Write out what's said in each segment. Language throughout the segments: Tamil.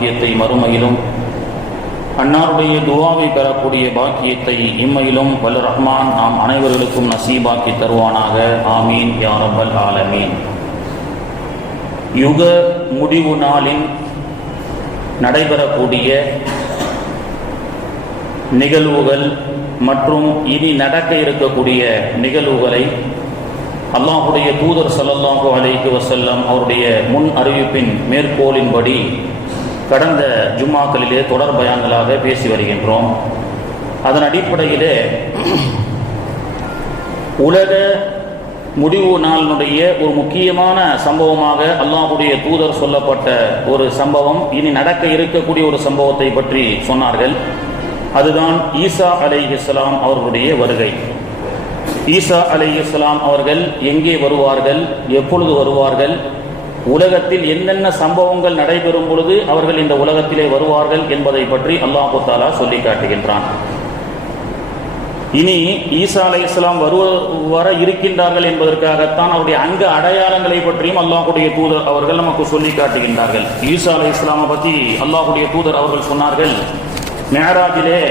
பாக்கியத்தை மறுமையிலும், அன்னாருடைய துவாவை பெறக்கூடிய பாக்கியத்தை இம்மையிலும் வல்ல ரஹ்மான் நாம் அனைவர்களுக்கும் நசீபாக்கி தருவானாக. ஆமீன் யா ரப்பல் ஆலமீன். யுக முடிவு நாளின் நடைபெறக்கூடிய நிகழ்வுகள் மற்றும் இனி நடக்க இருக்கக்கூடிய நிகழ்வுகளை அல்லாஹுடைய தூதர் ஸல்லல்லாஹு அலைஹி வஸல்லம் அவருடைய முன் அறிவிப்பின் மேற்கோளின்படி கடந்த ஜும்மாக்களிலே தொடர் பயான்களாக பேசி வருகின்றோம். அதன் அடிப்படையிலே உலக முடிவு நாளினுடைய ஒரு முக்கியமான சம்பவமாக அல்லாஹுடைய தூதர் சொல்லப்பட்ட ஒரு சம்பவம், இனி நடக்க இருக்கக்கூடிய ஒரு சம்பவத்தை பற்றி சொன்னார்கள். அதுதான் ஈசா அலைஹிஸ்ஸலாம் அவர்களுடைய வருகை. ஈசா அலைஹிஸ்ஸலாம் அவர்கள் எங்கே வருவார்கள், எப்பொழுது வருவார்கள், உலகத்தில் என்னென்ன சம்பவங்கள் நடைபெறும் பொழுது அவர்கள் இந்த உலகத்திலே வருவார்கள் என்பதை பற்றி அல்லாஹ் தஆலா சொல்லி காட்டுகின்றான். இனி ஈசா அலைஹிஸ்ஸலாம் வர இருக்கின்றார்கள் என்பதற்காகத்தான் அவருடைய அங்க அடையாளங்களை பற்றியும் அல்லாஹுடைய தூதர் அவர்கள் நமக்கு சொல்லி காட்டுகின்றார்கள். ஈசா அலைஹிஸ்ஸலாமை பற்றி அல்லாஹுடைய தூதர் அவர்கள் சொன்னார்கள், மேராஜிலே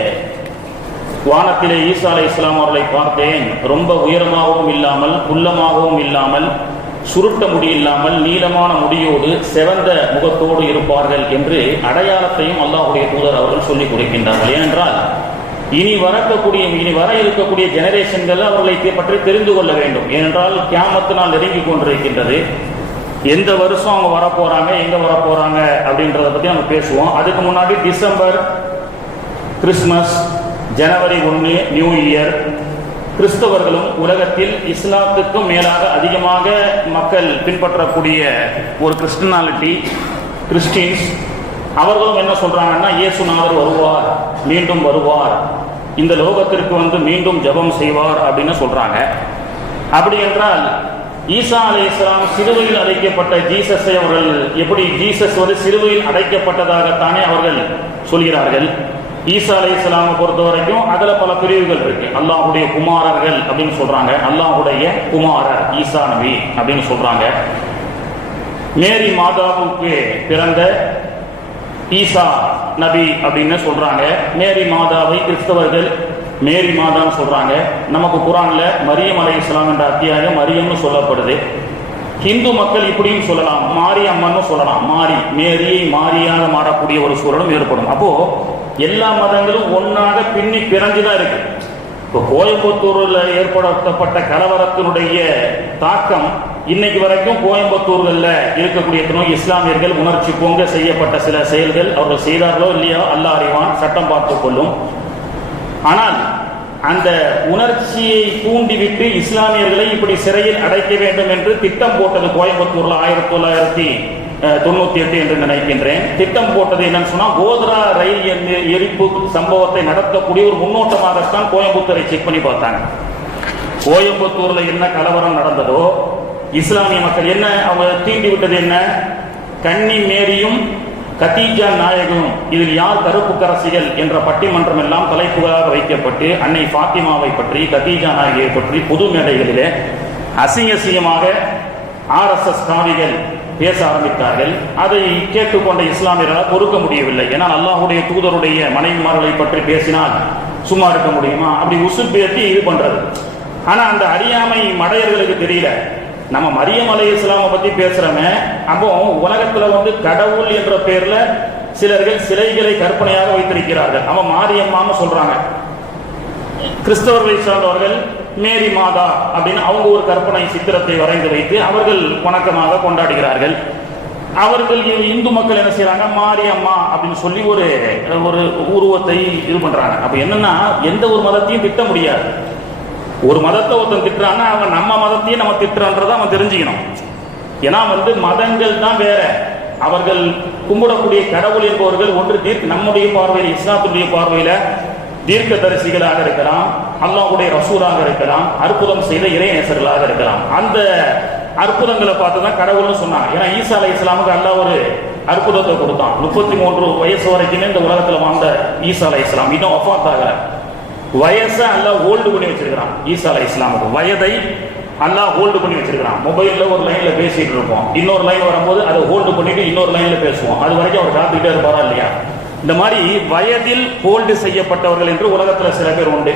வானத்திலே ஈசா அலைஹிஸ்ஸலாம் அவர்களை பார்த்தேன். ரொம்ப உயரமாகவும் இல்லாமல் குள்ளமாகவும் இல்லாமல் சுருட்ட முடி இல்லாமல் நீளமான முடியோடு சிவந்த முகத்தோடு இருப்பார்கள் என்று அடையாளத்தையும் அல்லாஹுடைய தூதர் அவர்கள் சொல்லிக் கொடுக்கின்றார்கள். ஏனென்றால் இனி வர இருக்கக்கூடிய ஜெனரேஷன்கள் அவர்களை பற்றி தெரிந்து கொள்ள வேண்டும். ஏனென்றால் கியாமத்து நாள் நெருங்கி கொண்டிருக்கின்றது. எந்த வருஷம் அவங்க வரப்போறாங்க, எங்க வரப்போறாங்க அப்படின்றத பத்தி நம்ம பேசுவோம். அதுக்கு முன்னாடி டிசம்பர் கிறிஸ்துமஸ், ஜனவரி 1 நியூ இயர். கிறிஸ்தவர்களும் உலகத்தில் இஸ்லாத்துக்கும் மேலாக அதிகமாக மக்கள் பின்பற்றக்கூடிய ஒரு கிறிஸ்டினாலிட்டி கிறிஸ்டின்ஸ். அவர்களும் என்ன சொல்றாங்கன்னா, இயேசுநாதர் வருவார், மீண்டும் வருவார், இந்த லோகத்திற்கு மீண்டும் ஜெபம் செய்வார் அப்படின்னு சொல்றாங்க. அப்படி என்றால் ஈசா அலைஹிஸ்ஸலாம் சிலுவையில் அடைக்கப்பட்ட ஜீசஸை அவர்கள் எப்படி ஜீசஸ் சிலுவையில் அடைக்கப்பட்டதாகத்தானே அவர்கள் சொல்கிறார்கள். ஈசா அலைஹிஸ்ஸலாமை பொறுத்த வரைக்கும் அதுல பல பிரிவுகள் இருக்கு. அல்லாஹுடைய குமாரர்கள் அப்படின்னு சொல்றாங்க, அல்லாஹுடைய குமாரர் ஈசா நபி அப்படின்னு சொல்றாங்க. மேரி மாதாவுக்கு பிறந்த ஈசா நபி அப்படின்னு சொல்றாங்க. மேரி மாதாவை கிறிஸ்தவர்கள் மேரி மாதான்னு சொல்றாங்க. நமக்கு குர்ஆன்ல மரியம் அலைஹிஸ்ஸலாம் என்ற அத்தியாயம் மரியம்னு சொல்லப்படுது. ஹிந்து மக்கள் இப்படியும் சொல்லலாம், மாரி அம்மன்னு சொல்லலாம். மேரியை மாரியாக மாறக்கூடிய ஒரு சூழலும் ஏற்படும். அப்போ எல்லா மதங்களும் ஒன்னாக பின்னி பிறஞ்சுதான் இருக்கு. இப்போ கோயம்புத்தூர்ல ஏற்படுத்தப்பட்ட கலவரத்தினுடைய தாக்கம் இன்னைக்கு வரைக்கும் கோயம்புத்தூர்ல இருக்கக்கூடிய இஸ்லாமியர்கள் உணர்ச்சி பொங்க செய்யப்பட்ட சில செயல்கள் அவர்கள் செய்தார்களோ இல்லையோ அல்லாஹ் அறிவான், சட்டம் பார்த்துக் கொள்ளும். ஆனால் அந்த உணர்ச்சியை தூண்டிவிட்டு இஸ்லாமியர்களை இப்படி சிறையில் அடைக்க வேண்டும் என்று திட்டம் போட்டது கோயம்புத்தூர்ல 1998 என்று நினைக்கின்றேன். திட்டம் போட்டது என்னன்னு சொன்னா, கோத்ரா ரயில் எரிப்பு சம்பவத்தை நடத்தக்கூடிய ஒரு முன்னோட்டமாகத்தான் கோயம்புத்தூரை செக் பண்ணி பார்த்தாங்க. கோயம்புத்தூர்ல என்ன கலவரம் நடந்ததோ, இஸ்லாமிய மக்கள் என்ன அவங்க தீண்டி விட்டது என்ன, கன்னி மேரியும் கதீஜா நாயகம், இதில் யார் கருப்பு கரசிகள் என்ற பட்டிமன்றம் எல்லாம் தலைப்புகளாக வைக்கப்பட்டு அன்னை ஃபாத்திமாவை பற்றி கதீஜா நாயகியை பற்றி பொது மேடைகளிலே அசிங்கமாக RSS காவிகள் பேச ஆரம்பித்தார்கள். அதை கேட்டுக்கொண்ட இஸ்லாமியர்களால் பொறுக்க முடியவில்லை. ஏன்னா அல்லாஹுடைய தூதருடைய மனைவிமார்களை பற்றி பேசினால் சும்மா இருக்க முடியுமா, அப்படி உசுப்பேற்றி இது பண்றது. ஆனா அந்த அறியாமை மடையர்களுக்கு தெரியல. நம்ம மரியம் அலைஹிஸ்ஸலாமை பத்தி பேசுறோமே, அப்போ உலகத்துல கடவுள் என்ற பெயர்ல சிலர்கள் சிலைகளை கற்பனையாக வைத்திருக்கிறார்கள். அவன் மாரியம்மான்னு சொல்றாங்க. கிறிஸ்தவர்களை சார்ந்தவர்கள் மேரி மாதா அப்படின்னு அவங்க ஒரு கற்பனை சித்திரத்தை வரைந்து வைத்து அவர்கள் வணக்கமாக கொண்டாடுகிறார்கள். அவர்கள் இந்து மக்கள் என்ன செய்யறாங்க, மாரியம்மா அப்படின்னு சொல்லி ஒரு உருவத்தை இது பண்றாங்க. அப்ப என்னன்னா, எந்த ஒரு மதத்தையும் திட்ட முடியாது. ஒரு மதத்தை ஒருத்தன் திட்டுறான்னா அவன் நம்ம மதத்தையும் நம்ம திட்டுறன்றதை அவன் தெரிஞ்சுக்கணும். ஏன்னா மதங்கள் தான் வேற. அவர்கள் கும்பிடக்கூடிய கடவுள் என்பவர்கள் ஒன்று நம்முடைய பார்வையில் இஸ்லாத்துடைய பார்வையில தீர்க்க தரிசிகளாக இருக்கலாம், அல்லாஹ்வுடைய ரசூலாக இருக்கலாம், அற்புதம் செய்த இறைநேசர்களாக இருக்கலாம். அந்த அற்புதங்களை பார்த்துதான் கடவுள்னு சொன்னாங்க. ஏன்னா ஈசா அலைஹிஸ்ஸலாமுக்கு அல்லாஹ் ஒரு அற்புதத்தை கொடுத்தான். 33 வயசு வரைக்குமே இந்த உலகத்துல வாழ்ந்த ஈசா அலைஹிஸ்ஸலாம் இன்னும் வஃபாத் ஆகல. வயசை அல்லாஹ் ஓல்டு பண்ணி வச்சிருக்கிறான். ஈசா அலைஹிஸ்ஸலாமுக்கு வயதை அல்லாஹ் ஹோல்டு பண்ணி வச்சிருக்கிறான். மொபைல்ல ஒரு லைன்ல பேசிட்டு இருப்போம், இன்னொரு லைன் வரும்போது அதை ஹோல்டு பண்ணிட்டு இன்னொரு லைன்ல பேசுவோம். அது வரைக்கும் அவர் காத்துக்கிட்டே இருப்பாரா இல்லையா? இந்த மாதிரி வயதில் ஹோல்டு செய்யப்பட்டவர்கள் என்று உலகத்துல சில பேர் உண்டு.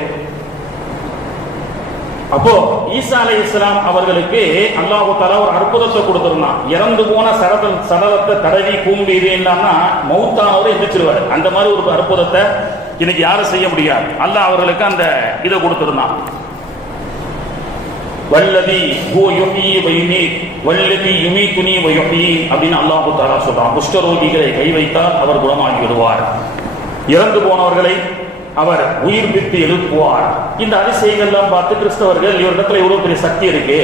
அப்போ ஈசா அலைஹிஸ்ஸலாம் அவர்களுக்கு அல்லாஹ் தஆலா ஒரு அற்புதத்தை கொடுத்திருந்தான். இறந்து போன சடலத்தை தடவி கூம்பி இது என்னன்னா மௌத்தானவரை எந்திரிச்சிருவாரு. அந்த மாதிரி ஒரு அற்புதத்தை இன்னைக்கு யாரும் செய்ய முடியாது. அல்லாஹ் அவர்களுக்கு அந்த இதை கொடுத்திருந்தான். வல்லதி ஹுவ யுஹ்யி வ யுமீத் வல்லதி யுமீதுனி வ யுஹ்யி அப்படின்னு அல்லாஹ் தஆலா சொல்றான். குஷ்டரோகிகளை கை வைத்தால் அவர் குணமாகி விடுவார், இறந்து போனவர்களை அவர் உயிர்ப்பித்து எழுப்புவார். இந்த அதிசயங்கள்லாம் பார்த்து கிறிஸ்தவர்கள் இவரிடத்துல இவ்வளவு பெரிய சக்தி இருக்கு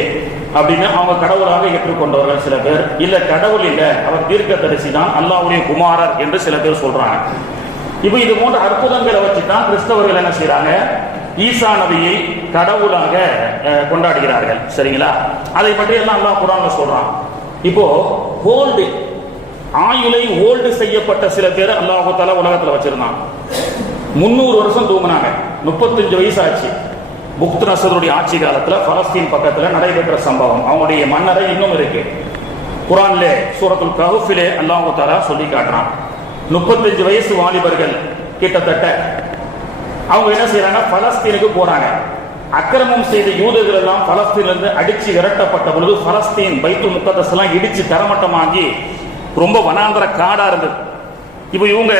அப்படின்னு அவங்க கடவுளாக ஏற்றுக்கொண்டவர்கள் சில பேர். இல்ல கடவுள் இல்ல, அவர் தீர்க்கதரிசி தான், அல்லாஹ்வுடைய குமாரர் என்று சில பேர் சொல்றாங்க. இப்ப இது போன்ற அற்புதங்களை வச்சுதான் கிறிஸ்தவர்கள் என்ன செய்யறாங்க, ஈசா நபியை கடவுளாக கொண்டாடுகிறார்கள். சரிங்களா? அதை பற்றி எல்லாம் அல்லாஹ் குர்ஆன்ல சொல்றான். இப்போ ஹோல்டு ஆயுளை ஹோல்டு செய்யப்பட்ட சில பேர் அல்லாஹ் தஆலா உலகத்துல வச்சிருந்தான். 300 வருஷம் தூங்கினாங்க. 35 வயசு ஆச்சு. புக்த் நசருடைய ஆட்சி காலத்துல பலஸ்தீன் பக்கத்துல நடைபெற்ற சம்பவம். அவங்களுடைய மன்னரை இன்னும் இருக்கு. குர்ஆன்ல சூரத்துல் கஹ்ஃபிலே அல்லாஹ் தஆலா சொல்லி காட்டுறான். 35 வயசு வாலிபர்கள் கிட்டத்தட்ட அவங்க என்ன செய்யறாங்க, பலஸ்தீனுக்கு போறாங்க. அக்கிரமம் செய்த யூதர்கள் எல்லாம் பலஸ்தீனிலிருந்து அடிச்சு விரட்டப்பட்ட பொழுது பலஸ்தீன் பைத்துல் முகத்தஸ் எல்லாம் இடிச்சு தரமட்டமாகி ரொம்ப வனாந்தர காடா இருந்தது. இப்போ இவங்க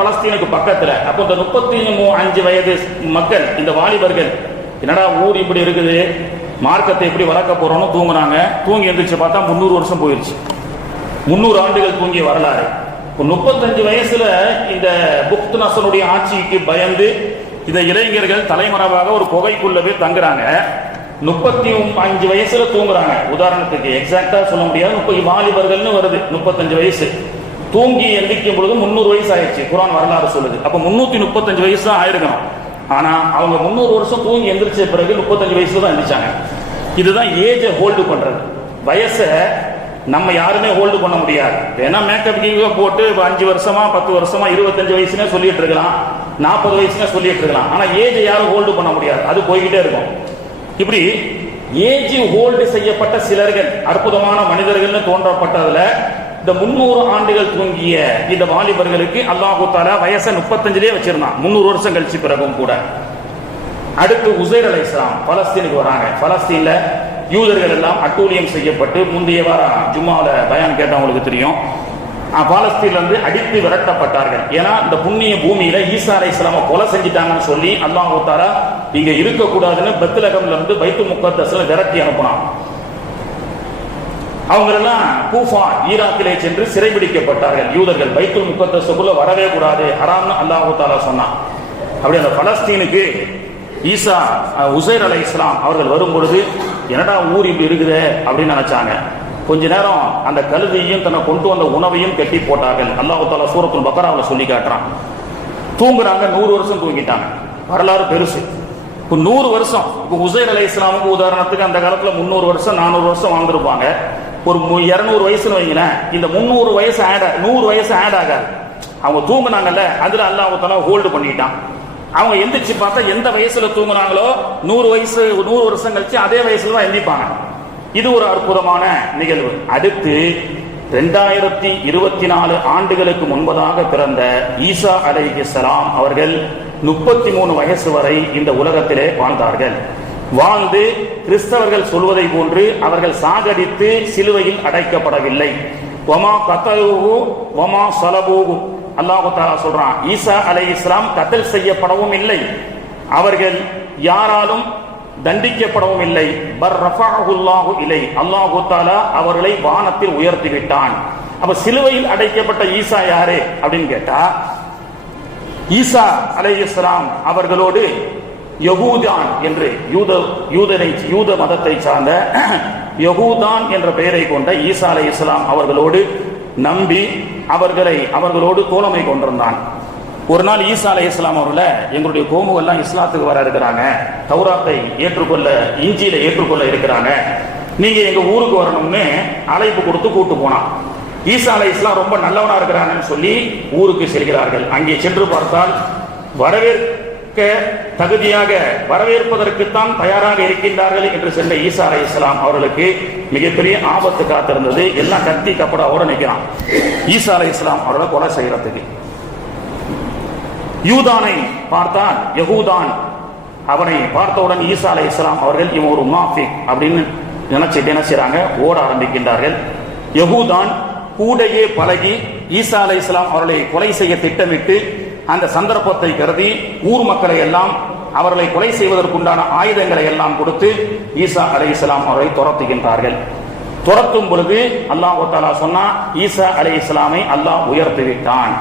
பலஸ்தீனுக்கு பக்கத்துல அப்போ இந்த 35 வயது மக்கள், இந்த வாலிபர்கள், என்னடா ஊர் இப்படி இருக்குது, மார்க்கத்தை எப்படி வளர்க்க போறோம்னு தூங்குனாங்க. தூங்கி எந்திரிச்சு பார்த்தா 300 வருஷம் போயிருச்சு. 300 ஆண்டுகள் தூங்கிய வரலாறு. 35 வயசுல இந்த புக்த் நசருடைய ஆட்சிக்கு பயந்து இந்த இளைஞர்கள் தலைமறைவாக ஒரு குகைக்குள்ளவே தங்குறாங்க. 35 வயசுல தூங்குறாங்க. உதாரணத்துக்கு எக்ஸாக்டா சொல்ல முடியாது, 30 வாலிபர்கள்னு வருது. 35 வயசு தூங்கி எந்திரிக்கும் பொழுது 300 வயசு ஆயிடுச்சு. குர்ஆன் வரலாறு சொல்லுது. அப்ப 335 வயசு தான் ஆயிருக்கணும். ஆனா அவங்க 300 வருஷம் தூங்கி எந்திரிச்ச பிறகு 35 வயசுல தான் எந்திரிச்சாங்க. இதுதான் ஏஜை ஹோல்டு பண்றது. வயசை நம்ம யாருமே ஹோல்டு பண்ண முடியாது. ஏன்னா மேக்கப் போட்டு 5 வருஷமா 10 வருஷமா 25 வயசுனே சொல்லிட்டு இருக்கலாம், 40 வயசுனே சொல்லிட்டு இருக்கலாம். ஆனா ஏஜை யாரும் ஹோல்டு பண்ண முடியாது, அது போய்கிட்டே இருக்கும். இப்படி ஏஜ் ஹோல்டு செய்யப்பட்ட சிலர்கள் அற்புதமான மனிதர்கள்னு தோன்றப்பட்டதுல இந்த 300 ஆண்டுகள் தூங்கிய இந்த வாலிபர்களுக்கு அல்லாஹ் தஆலா வயசை 35லயே வச்சிருந்தான். 300 வருஷம் கழிச்சு பிறகும் கூட. அடுத்து உசைர் அலைஹிஸ்ஸலாம் பலஸ்தீனுக்கு வராங்க. பலஸ்தீன்ல யூதர்கள் எல்லாம் அட்டூழியம் செய்யப்பட்டு, முந்தைய வாரம் ஜும்மால பயான் கேட்டவங்களுக்கு தெரியும், பாலஸ்தீன்ல இருந்து அடித்து விரட்டப்பட்டார்கள். ஏன்னா இந்த புண்ணிய பூமியில ஈசா அலைஹிஸ்ஸலாம கொலை செஞ்சிட்டாங்கன்னு சொல்லி அல்லாஹ் தஆலா இங்க இருக்க கூடாதுன்னு பெத்லகம்ல இருந்து பைத்துல் முகத்தஸ்ல விரட்டி அனுப்பினான். அவங்க எல்லாம் கூஃபா ஈராக்கிலே சென்று சிறைபிடிக்கப்பட்டார்கள். யூதர்கள் பைத்துல் முகத்தஸுக்குள்ள வரவே கூடாது, ஹராம்னு அல்லாஹ் தஆலா சொன்னான். அப்படி அந்த பலஸ்தீனுக்கு உசைர் அலைஹிஸ்ஸலாம் அவர்கள் வரும் பொழுது என்னடா ஊர் இப்படி இருக்குது அப்படின்னு நினைச்சாங்க. கொஞ்ச நேரம் அந்த கழுதையும் தன்னை கொண்டு வந்த உணவையும் கட்டி போட்டார்கள். அல்லாஹ் தஆலா சூரத்துல் பக்ராவுல சொல்லி காட்டுறான். தூங்குறாங்க, 100 வருஷம் தூங்கிட்டாங்க. வரலாறு பெருசு. இப்போ 100 வருஷம். இப்போ உசைர் அலைஹிஸ்ஸலாமுக்கு உதாரணத்துக்கு அந்த காலத்துல 300 வருஷம் 400 வருஷம் வாழ்ந்திருப்பாங்க. ஒரு 200 வயசுன்னு வைங்களேன். இந்த 300 வயசு 100 வயசு ஆட் ஆகாது. அவங்க தூங்குனாங்கல்ல, அதுல அல்லாஹ் தஆலா ஹோல்டு பண்ணிட்டான். அவங்க எந்திரிச்சு பார்த்தா எந்த வயசுல தூங்குனாங்களோ 100 வருஷம் கழிச்சு அதே வயசுல தான் எந்திரிப்பாங்க. இது ஒரு அற்புதமான நிகழ்வு. அடுத்து 2024 ஆண்டுகளுக்கு முன்பதாக பிறந்த ஈசா அலைஹிஸ்ஸலாம் அவர்கள் 33 வயசு வரை இந்த உலகத்திலே வாழ்ந்தார்கள். வாழ்ந்து கிறிஸ்தவர்கள் சொல்வதை போன்று அவர்கள் சாகடித்து சிலுவையில் அடைக்கப்படவில்லை. வமா கதலுஹு வமா ஸலபூஹு. அல்லாஹ் தஆலா சொல்றான், ஈசா அலைஹிஸ்ஸலாம் கத்ல் செய்யப்படவும் இல்லை, அவர்கள் யாராலும் தண்டிக்கப்படவும் இல்லை. பர் ரஃபஅஹுல்லாஹு இலை. அல்லாஹ் தஆலா அவர்களை வானத்தில் உயர்த்தி விட்டான். அப்ப சிலுவையில் அடைக்கப்பட்ட ஈசா யாரு அப்படின்னு கேட்டா, ஈசா அலைஹிஸ்ஸலாம் அவர்களோடு யகூதான் என்று யூத மதத்தை சார்ந்த யகூதான் என்ற பெயரை கொண்ட ஈசா அலைஹிஸ்ஸலாம் அவர்களோடு நம்பி அவர்களோடு தோழமை கொண்டிருந்தான். ஒரு நாள் ஈசா அலைஹிஸ்ஸலாம் அவர்களை, எங்களுடைய கோமுகெல்லாம் இஸ்லாத்துக்கு வர இருக்கிறாங்க, தௌராத்தை ஏற்றுக்கொள்ள, இஞ்சியில ஏற்றுக்கொள்ள இருக்கிறாங்க, நீங்க எங்க ஊருக்கு வரணும்னு அழைப்பு கொடுத்து கூட்டு போனான். ஈசா அலைஹிஸ்ஸலாம் ரொம்ப நல்லவனா இருக்கிறாங்கன்னு சொல்லி ஊருக்கு செல்கிறார்கள். அங்கே சென்று பார்த்தால் தகுதியாக வரவேற்பதற்குத்தான் தயாராக இருக்கின்றார்கள் என்று சென்ற ஈசா அலைஹிஸ்ஸலாம் அவர்களுக்கு மிகப்பெரிய ஆபத்து காத்திருந்தது. எல்லாம் கத்தி கப்படாவோட நிற்கிறான் ஈசா அலைஹிஸ்ஸலாம் அவர்களை கொலை செய்யறதுக்கு. யூதானை பார்த்தான், யஹூதான். அவனை பார்த்தவுடன் ஈசா அலைஹிஸ்ஸலாம் அவர்கள் இவன் ஒரு முனாஃபிக் அப்படின்னு நினைச்சிட்டு என்ன செய்றாங்க, ஓட ஆரம்பிக்கின்றார்கள். யஹூதான் கூடையே பழகி ஈசா அலைஹிஸ்ஸலாம் அவர்களை கொலை செய்ய திட்டமிட்டு அந்த சந்தர்ப்பத்தை கருதி ஊர் மக்களை எல்லாம் அவர்களை கொலை செய்வதற்குண்டான ஆயுதங்களை எல்லாம் கொடுத்து ஈசா அலைஹிஸ்ஸலாம் அவர்களை துரத்துகின்றார்கள். துரத்தும் பொழுது அல்லாஹ் தஆலா சொன்னா, ஈசா அலைஹிஸ்ஸலாமை அல்லாஹ் உயர்த்தி விட்டான்.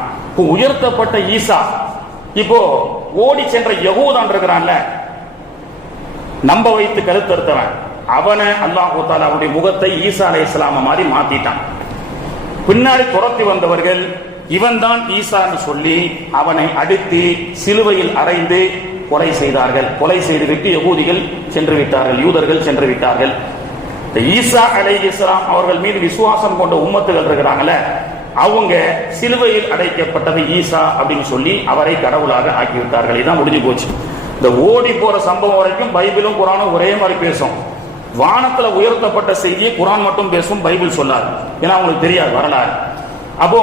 உயர்த்தப்பட்ட ஈசா இப்போ ஓடி சென்ற யஹூதான் இருக்கிறான்ல, நம்ப வைத்து கருத்தறுத்தவன், அவனை அல்லாஹ் தஆலா அவருடைய முகத்தை ஈசா அலைஹிஸ்ஸலாம் மாதிரி மாத்திட்டான். பின்னாடி துரத்தி வந்தவர்கள் இவன் தான் ஈசான்னு சொல்லி அவனை அடித்து சிலுவையில் அறைந்து கொலை செய்தார்கள். கொலை செய்துவிட்டு யகூதிகள் சென்று விட்டார்கள், யூதர்கள் சென்று விட்டார்கள். ஈசா அலைஹிஸ்ஸலாம் அவர்கள் மீது விசுவாசம் கொண்ட உம்மத்துகள் இருக்கிறாங்கல்ல, அவங்க சிலுவையில் அடைக்கப்பட்டது ஈசா அப்படின்னு சொல்லி அவரை கடவுளாக ஆக்கிவிட்டார்கள். இதான் முடிஞ்சு போச்சு. இந்த ஓடி போற சம்பவம் வரைக்கும் பைபிளும் குரானும் ஒரே மாதிரி பேசும். வானத்துல உயர்த்தப்பட்ட செய்தியை குரான் மட்டும் பேசும், பைபிள் சொல்லாது. ஏன்னா அவங்களுக்கு தெரியாது வரலாறு. அப்போ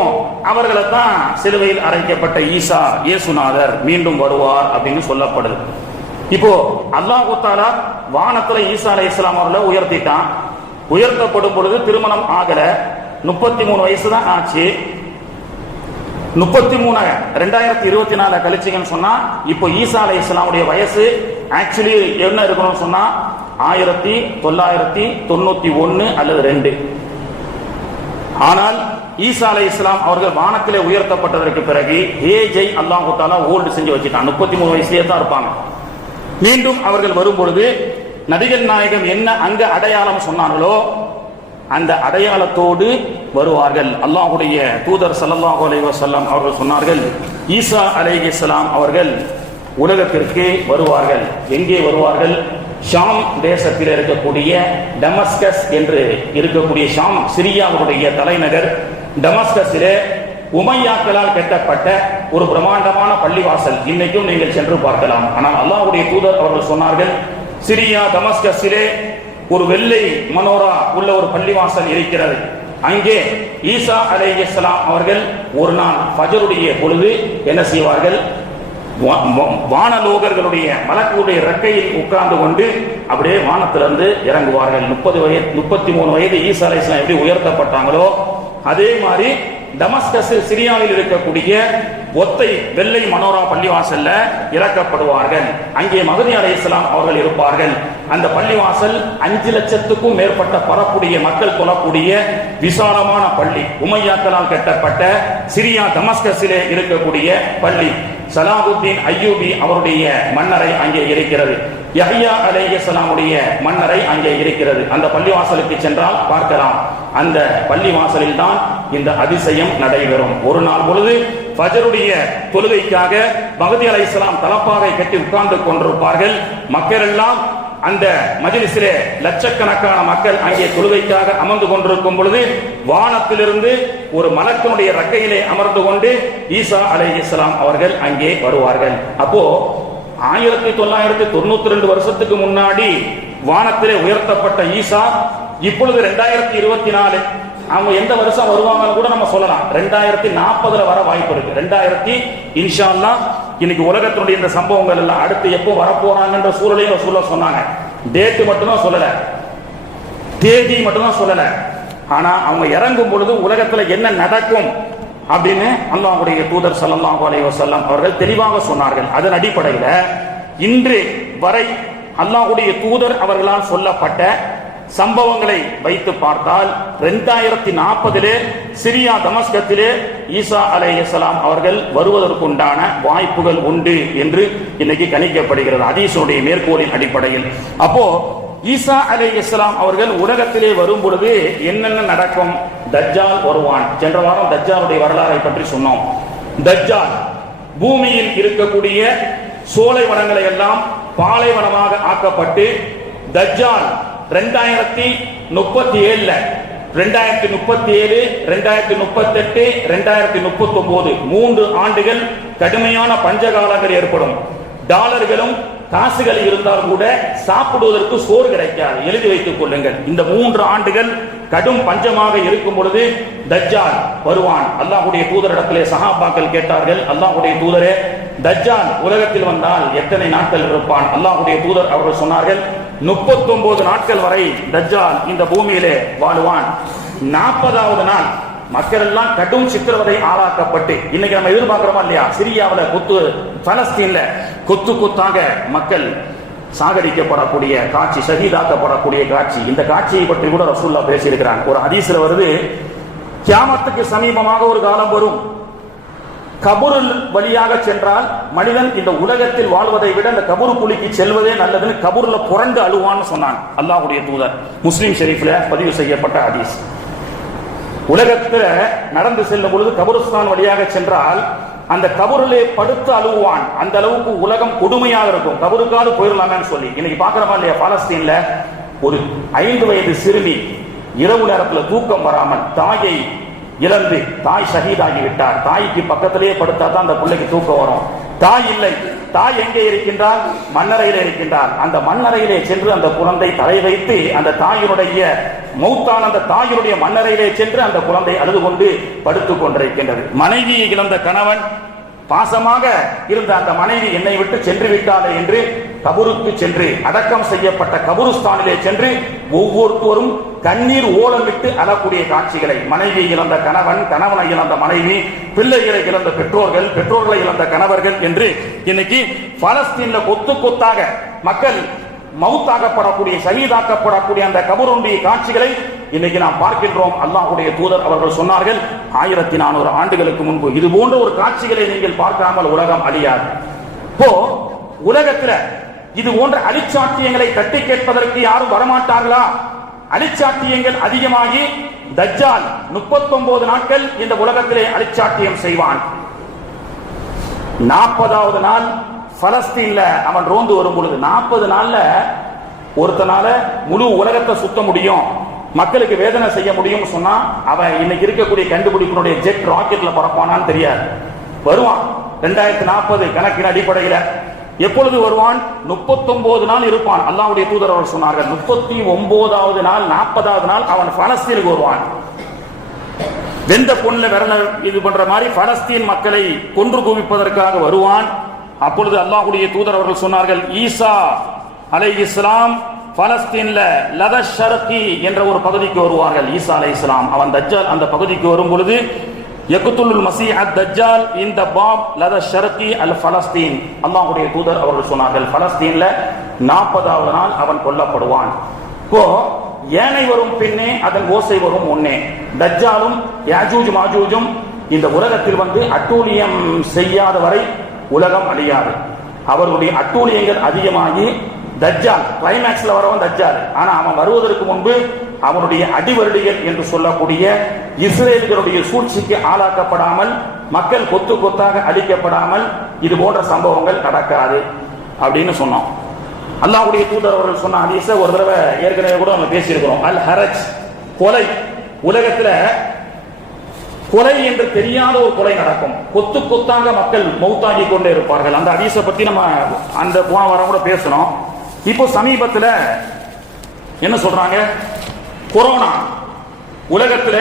அவர்களை தான் சிலுவையில் அரைக்கப்பட்ட ஈசா இயேசுநாதர் மீண்டும் வருவார் அப்படின்னு சொல்லப்படுது. இப்போ அல்லாஹ் தஆலா வானத்துல ஈசா அலைஹிஸ்ஸலாம் அவர்களை உயர்த்திட்டான். உயர்த்தப்படும் பொழுது திருமணம் ஆகல, 33 வயசு தான் ஆச்சு. 33 2024 கழிச்சிங்கன்னு சொன்னா இப்போ ஈசா அலைஹிஸ்ஸலாமுடைய வயசு ஆக்சுவலி என்ன இருக்கணும்னு சொன்னா 1991 அல்லது 2. ஆனால் ஈசா அலைஹிஸ்ஸலாம் அவர்கள் வானத்திலே உயர்த்தப்பட்டதற்கு பிறகு ஏஜை அல்லாஹ் தஆலா ஓல்டு செஞ்சு வச்சுட்டான். 33 வயசுலயே தான் இருப்பாங்க. மீண்டும் அவர்கள் வரும்பொழுது நபிகள் நாயகம் என்ன அங்க அடையாளம் சொன்னார்களோ அந்த அடையாளத்தோடு வருவார்கள். அல்லாஹ்வுடைய தூதர் ஸல்லல்லாஹு அலைஹி வஸல்லம் அவர்கள் சொன்னார்கள், ஈசா அலைஹிஸ்ஸலாம் அவர்கள் உலகத்திற்கு வருவார்கள். எங்கே வருவார்கள்? ஷாம் தேசத்தில் இருக்கக்கூடிய டமஸ்கஸ் என்று இருக்கக்கூடிய ஷாம், சிரியாவுடைய தலைநகர் டமஸ்கஸிலே உமையாக்களால் கட்டப்பட்ட ஒரு பிரம்மாண்டமான பள்ளிவாசல் இன்னைக்கும் நீங்கள் சென்று பார்க்கலாம். ஆனால் அல்லாஹ்வுடைய தூதர் அவர்கள் சொன்னார்கள், சிரியா டமஸ்கஸிலே ஒரு வெள்ளை மனோரா உள்ள ஒரு பள்ளிவாசல் இருக்கிறது. அங்கே ஈசா அலைஹிஸ்ஸலாம் அவர்கள் ஒரு நாள் ஃபஜருடைய பொழுது என்ன செய்வார்கள்? வானலோகர்களுடைய மலக்குடைய ரெக்கையில் உட்கார்ந்து கொண்டு அப்படியே வானத்திலிருந்து இறங்குவார்கள். 33 வயது ஈசா அலைஹிஸ்ஸலாம் எப்படி உயர்த்தப்பட்டாங்களோ அதே மாதிரி டமஸ்கஸில் சிரியாவில் இருக்கக்கூடிய ஒத்தை வெள்ளை மனோரா பள்ளிவாசல்ல இறக்கப்படுவார்கள். அங்கே மஹ்தி அலைஹிஸ்ஸலாம் அவர்கள் இருப்பார்கள். அந்த பள்ளிவாசல் 5 லட்சத்துக்கும் மேற்பட்ட பரப்புடைய மக்கள் தொழக்கூடிய விசாலமான பள்ளி. உமையாக்களால் கட்டப்பட்ட சிரியா டமஸ்கஸிலே இருக்கக்கூடிய பள்ளி. சலாஹுத்தீன் அய்யூபி அவருடைய மன்னரை அங்கே இருக்கிறது. யஹ்யா அலைஹிஸ்ஸலாமுடைய மன்னரை அங்கே இருக்கிறது. அந்த பள்ளிவாசலுக்கு சென்றால் பார்க்கலாம். அந்த பள்ளிவாசலில் தான் இந்த அதிசயம் நடைபெறும். ஒரு நாள் பொழுது ஃபஜருடைய தொழுகைக்காக மஹ்தி அலைஹிஸ்ஸலாம் தலப்பாவை கட்டி உட்கார்ந்து கொண்டிருப்பார்கள். மக்கள் எல்லாம் அந்த மஜ்லிஸிலே லட்சக்கணக்கான மக்கள் அங்கே தொழுகைக்காக அமர்ந்து கொண்டிருக்கும் பொழுது வானத்திலிருந்து ஒரு மலக்கினுடைய ரெக்கையிலே அமர்ந்து கொண்டு ஈசா அலைஹிஸ்ஸலாம் அவர்கள் அங்கே வருவார்கள். அப்போ 1992 வருஷத்துக்கு முன்னாடி வானத்திலே உயர்த்தப்பட்ட ஈசா இப்பொழுது 2024 அவங்க எந்த வருஷம் வருவாங்கன்னு கூட நம்ம சொல்லலாம். 2040 வர வாய்ப்பு இருக்கு. 2000 இன்ஷா அல்லாஹ். இன்னைக்கு உலகத்தினுடைய இந்த சம்பவங்கள் எல்லாம் அடுத்து எப்போ வரப்போறாங்கன்ற சூழலையும் ரசூலுல்லாஹ் சொன்னாங்க. டேட் மட்டும்தான் சொல்லல, தேதி மட்டும்தான் சொல்லல. ஆனா அவங்க இறங்கும் பொழுது உலகத்துல என்ன நடக்கும் அப்படின்னு அல்லாஹ்வுடைய தூதர் ஸல்லல்லாஹு அலைஹி வஸல்லம் அவர்கள் தெளிவாக சொன்னார்கள். அதன் அடிப்படையில் இன்று வரை அல்லாஹ்வுடைய தூதர் அவர்களால் சொல்லப்பட்ட சம்பவங்களை வைத்து பார்த்தால் 2040 சிரியா தமஸ்கத்திலே ஈசா அலைஹிஸ்ஸலாம் அவர்கள் வருவதற்குண்டான வாய்ப்புகள் உண்டு என்று இன்னைக்கு கணிக்கப்படுகிறது ஹதீஸுடைய மேற்கோளின் அடிப்படையில். அப்போ ஈசா அலைஹிஸ்ஸலாம் அவர்கள் உலகத்திலே வரும் பொழுது என்னென்ன நடக்கும்? தஜ்ஜால் வருவான். சென்ற வாரம் தஜ்ஜாலுடைய வரலாறை பற்றி சொன்னோம். தஜ்ஜால் பூமியில் இருக்கக்கூடிய சோலை வனங்களை எல்லாம் பாலைவனமாக ஆக்கப்பட்டு தஜ்ஜால் 2037 2037 2038 2039 3 ஆண்டுகள் கடுமையான பஞ்சகாலங்கள் ஏற்படும். டாலர்களும் காசுகள் இருந்தால் கூட சாப்பிடுவதற்கு சோறு கிடைக்காது. எழுதி வைத்துக் கொள்ளுங்கள். இந்த 3 ஆண்டுகள் கடும் பஞ்சமாக இருக்கும் பொழுது தஜ்ஜால் வருவான். அல்லாஹ்வுடைய தூதரிடத்திலே சஹாபாக்கள் கேட்டார்கள், அல்லாஹ்வுடைய தூதரே, தஜ்ஜால் உலகத்தில் வந்தால் எத்தனை நாட்கள் இருப்பான்? அல்லாஹ்வுடைய தூதர் அவர்கள் சொன்னார்கள், 39 நாட்கள் வரை தஜ்ஜால் இந்த பூமியிலே வாழுவான். 40வது நாள் மக்கள் எல்லாம் கடும் சித்திரவதை ஆளாக்கப்பட்டு, இன்னைக்கு நம்ம எதிர்பார்க்கிறோமா இல்லையா, சிரியாவில் பலஸ்தீன்ல கொத்து கொத்தாக மக்கள் சாகடிக்கப்படக்கூடிய காட்சி, ஷஹீதாக்கப்படக்கூடிய காட்சி. இந்த காட்சியை பற்றி கூட ரசூலுல்லாஹ் பேசியிருக்கிறாங்க. ஒரு ஹதீஸ்ல வருது, கியாமத்துக்கு சமீபமாக ஒரு காலம் வரும், கபூர் வழியாக சென்றால் மனிதன் இந்த உலகத்தில் வாழ்வதை விட அந்த கபூர் குழிக்கு செல்வதே நல்லதுன்னு கபூர்ல புரண்டு அழுவான்னு சொன்னான் அல்லாஹ்வுடைய தூதர். முஸ்லிம் ஷெரீஃப்ல பதிவு செய்யப்பட்ட ஹதீஸ். உலகத்துல நடந்து செல்லும் பொழுது கபருஸ்தான் வழியாக சென்றால் அந்த கபூரிலே படுத்து அழுவான். அந்த அளவுக்கு உலகம் கொடுமையாக இருக்கும். கபருக்காவது போயிடலாமேன்னு சொல்லி இன்னைக்கு பாக்குறோமா இல்லையா, பாலஸ்தீன்ல ஒரு 5 வயது சிறுமி இரவு நேரத்தில் தூக்கம் வராமல் தாயை இழந்து, தாய் ஷஹீதாகி விட்டார். தாய்க்கு பக்கத்திலேயே படுத்தா தான் அந்த பிள்ளைக்கு தூக்கம் வரும். தாய் இல்லை. தாய் எங்கே இருக்கின்றால்? மண்ணறையிலே இருக்கின்றார். அந்த மண்ணறையிலே சென்று அந்த குழந்தை தலை வைத்து அந்த தாயினுடைய மௌத்தான அந்த தாயினுடைய மண்ணறையிலே சென்று அந்த குழந்தை அழுது கொண்டு படுத்துக் கொண்டிருக்கின்றது. மனைவியை இழந்த கணவன், பாசமாக இருந்த அந்த மனைவி என்னை விட்டு சென்று விட்டாளே என்று கபருக்கு சென்று அடக்கம் செய்யப்பட்ட கபருஸ்தானிலே சென்று ஒவ்வொருத்தரும் கண்ணீர் ஓலம் விட்டு அழக்கூடிய காட்சிகளை, மனைவியை இழந்த கணவன், கணவனை இழந்த மனைவி, பிள்ளைகளை இழந்த பெற்றோர்கள், பெற்றோர்களை இழந்த கணவர்கள் என்று இன்னைக்கு பலஸ்தீன்ல கொத்து கொத்தாக மக்கள் மவுத்தாக்கப்படக்கூடிய, ஷஹீதாக்கப்படக்கூடிய அந்த கபருடைய காட்சிகளை இன்னைக்கு நாம் பார்க்கின்றோம். அல்லாஹ்வுடைய தூதர் அவர்கள் சொன்னார்கள், 1400 ஆண்டுகளுக்கு முன்பு இது போன்ற ஒரு காட்சிகளை நீங்கள் பார்க்காமல் உலகம் அழியாது. இப்போ உலகத்துல இது போன்ற அழிச்சாட்டியங்களை தட்டி கேட்பதற்கு யாரும் வரமாட்டார்களா? அழிச்சாட்டியங்கள் அதிகமாகி தஜ்ஜால் 39 நாட்கள் இந்த உலகத்திலே அழிச்சாட்டியம் செய்வான். 40வது நாள் பலஸ்தீன்ல அவன் ரோந்து வரும் பொழுது, 40 நாள்ல ஒருத்தனால முழு உலகத்தை சுத்த முடியும், மக்களுக்கு வேதனை செய்ய முடியும் சொன்னா அவன் இன்னைக்கு இருக்கக்கூடிய கண்டுபிடிப்பினுடைய ஜெட் ராக்கெட்ல பறப்பானான்னு தெரியாது. வருவான் 2040 கணக்கின் அடிப்படையில. எப்பொழுது வருவான்? 39 நாள் இருப்பான். அல்லாஹ்வுடைய தூதர் அவர்கள் சொன்னார்கள், 39வது நாள் 40வது நாள் அவன் பலஸ்தீனுக்கு வருவான். வெந்த பொண்ணுல விரல இது பண்ற மாதிரி பலஸ்தீன் மக்களை கொன்று குவிப்பதற்காக வருவான். அப்பொழுது அல்லாஹ்வுடைய தூதர் அவர்கள் சொன்னார்கள், ஈசா அலைஹிஸ்ஸலாம் பலஸ்தீன்ல லதஷ் ஷர்கி என்ற ஒரு பகுதிக்கு வருவார்கள். ஈசா அலைஹிஸ்ஸலாம் அவன் தஜ்ஜால் அந்த பகுதிக்கு வரும் பொழுது, யக்துலுல் மஸீஹ் அத்-தஜ்ஜால் இந்த பாப் லதஷ் ஷர்கி அல் பலஸ்தீன், அல்லாஹ்வுடைய தூதர் அவர்கள் சொன்னார்கள், பலஸ்தீன்ல 40வது நாள் அவன் கொல்லப்படுவான். இப்போ ஏனை வரும் பின்னே அதன் ஓசை வரும் முன்னே. தஜ்ஜாலும் யாஜூஜ் மாஜூஜும் இந்த உலகத்தில் வந்து அட்டூழியம் செய்யாத வரை உலகம் அழியாது. அவர்களுடைய அட்டூழியங்கள் அதிகமாகி தஜ்ஜால் கிளைமேக்ஸ்ல வரவன் தஜ்ஜால். ஆனா அவன் வருவதற்கு முன்பு அவனுடைய அடிவருடிகள் என்று சொல்லக்கூடிய இஸ்ரேல்களுடைய சூழ்ச்சிக்கு ஆளாக்கப்படாமல், மக்கள் கொத்து கொத்தாக அழிக்கப்படாமல் இது போன்ற சம்பவங்கள் நடக்காது அப்படின்னு சொன்னோம். அல்லாஹ்வுடைய தூதர் அவர்கள் சொன்ன ஹதீஸ ஒரு தடவை ஏற்கனவே கூட நம்ம பேசியிருக்கிறோம். அல் ஹரஜ், கொலை. உலகத்துல கொலை என்று தெரியாத ஒரு கொலை நடக்கும். கொத்து கொத்தாக மக்கள் மௌத்தாகி கொண்டே இருப்பார்கள். அந்த ஹதீஸை பத்தி நம்ம அந்த போன வாரம் கூட பேசணும். இப்போ சமீபத்தில் என்ன சொல்றாங்க? கொரோனா உலகத்துல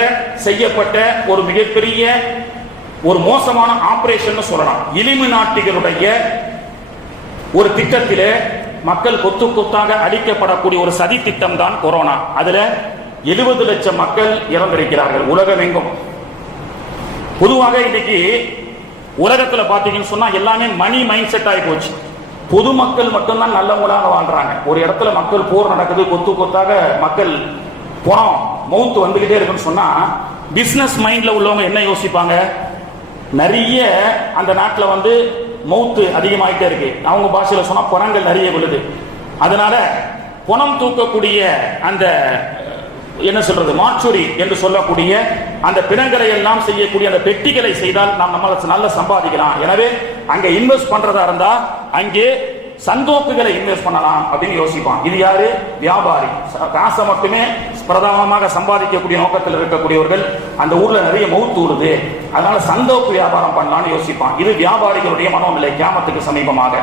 செய்யப்பட்ட ஒரு மிகப்பெரிய ஒரு மோசமான ஆபரேஷன் சொல்லலாம். இலுமினாட்டிகளுடைய ஒரு திட்டத்திலே மக்கள் கொத்து கொத்தாக அழிக்கப்படக்கூடிய ஒரு சதி திட்டம் தான் கொரோனா. அதுல 70 லட்சம் மக்கள் இறந்திருக்கிறார்கள் உலகம் எங்கும். பொதுவாக இன்னைக்கு உலகத்துல பாத்தீங்கன்னு சொன்னா எல்லாமே மணி மைண்ட் செட் ஆகி போச்சு. பொதுமக்கள் மட்டும்தான் நல்லவங்களாக வாழ்றாங்க. ஒரு இடத்துல மக்கள் போர் நடக்குது, கொத்து கொத்தாக மக்கள் பணம் மவுத்து வந்துகிட்டே இருக்குன்னு சொன்னா பிசினஸ் மைண்ட்ல உள்ளவங்க என்ன யோசிப்பாங்க? நிறைய அந்த நாட்டில் வந்து மவுத்து அதிகமாயிட்டே இருக்கு. அவங்க பாஷையில சொன்னா பணங்கள் நிறைய விழுது. அதனால பணம் தூக்கக்கூடிய அந்த என்ன சொல்றது, மாச்சுரி என்று சொல்லக்கூடிய அந்த பிணங்களை எல்லாம் செய்யக்கூடிய அந்த பெட்டிகளை செய்தால் நாம் நம்ம நல்ல சம்பாதிக்கலாம். எனவே அங்க இன்வெஸ்ட் பண்றதா இருந்தா அங்கே சந்தோக்குகளை இன்வெஸ்ட் பண்ணலாம் அப்படின்னு யோசிப்பான். இது யாரு? வியாபாரி. காசை மட்டுமே பிரதானமாக சம்பாதிக்கக்கூடிய நோக்கத்தில் இருக்கக்கூடியவர்கள். அந்த ஊர்ல நிறைய மவுத்து விடுது, அதனால சந்தோக்கு வியாபாரம் பண்ணலாம்னு யோசிப்பான். இது வியாபாரிகளுடைய மனோநிலை கியாமத்துக்கு சமீபமாக.